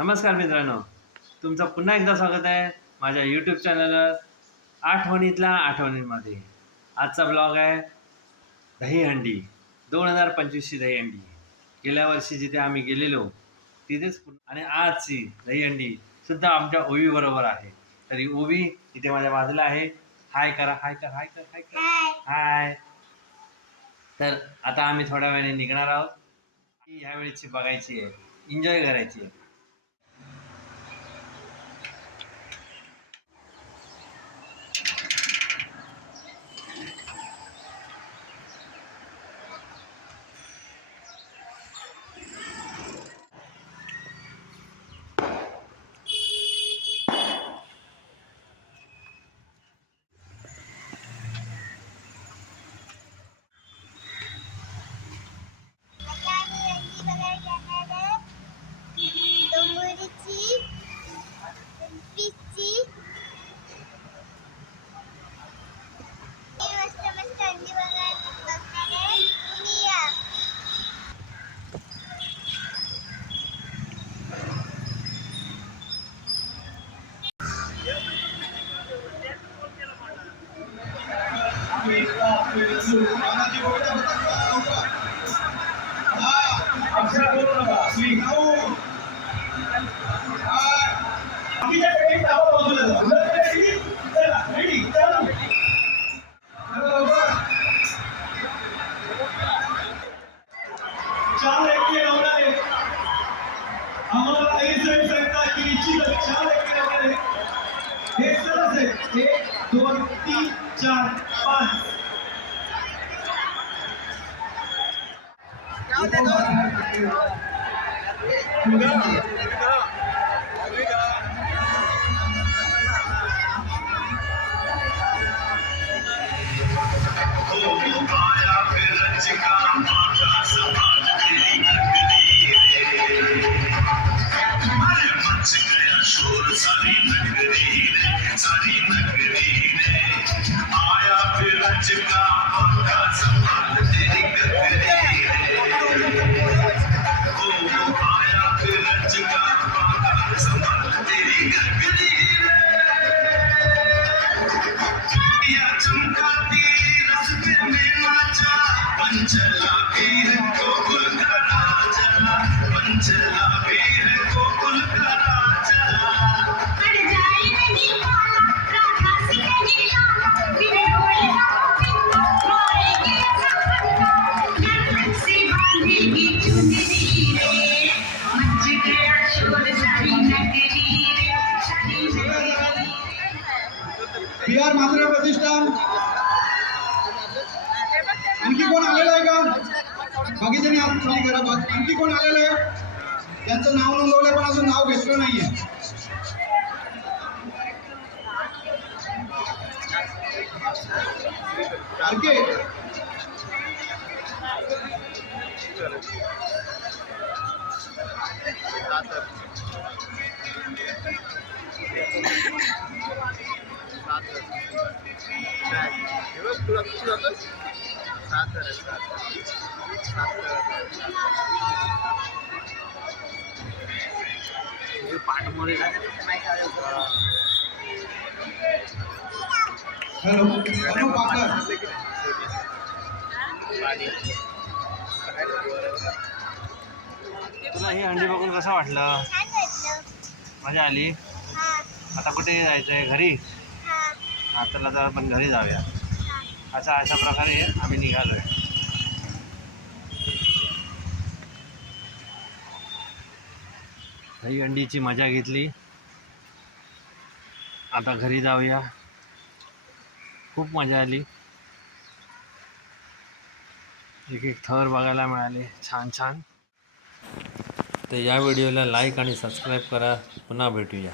नमस्कार मित्रांनो, तुमचं पुन्हा एकदा स्वागत आहे माझ्या यूट्यूब चॅनलवर आठवणीतल्या आठवणींमध्ये. आजचा ब्लॉग आहे दहीहंडी 2025ची दहीहंडी. गेल्या वर्षी जिथे आम्ही गेलेलो तिथेच आणि आजची दहीहंडी सुद्धा आमच्या ओवीबरोबर आहे. तरी ओवी इथे माझ्या बाजूला आहे. हाय करा, हाय कर, हाय कर, हाय कर, हाय. तर आता आम्ही थोड्या वेळाने निघणार आहोत. ह्यावेळीची बघायची आहे, एन्जॉय करायची आहे. PR मात्र प्रतिष्ठान आणखी कोण आलेलं आहे का? बाकीच्यांनी हात खाली करा. आणखी कोण आलेलं आहे? त्यांचं नाव नोंदवलंय पण अजून नाव घेतलं नाहीये. आणखी हॅलो हॅलो पाकर तुला ही हंडी बघून कसं वाटलं? मजा आली? आता कुठे जायचंय? घरी? हा, चला तर आपण घरी जाऊया. अशा प्रकारे आम्ही निघालोय. दहीहंडीची मजा घेतली. आता घरी जाऊया. खूप मजा आली. एक एक थर बघायला मिळाले छान छान. तर या व्हिडिओला लाईक आणि सबस्क्राईब करा. पुन्हा भेटूया.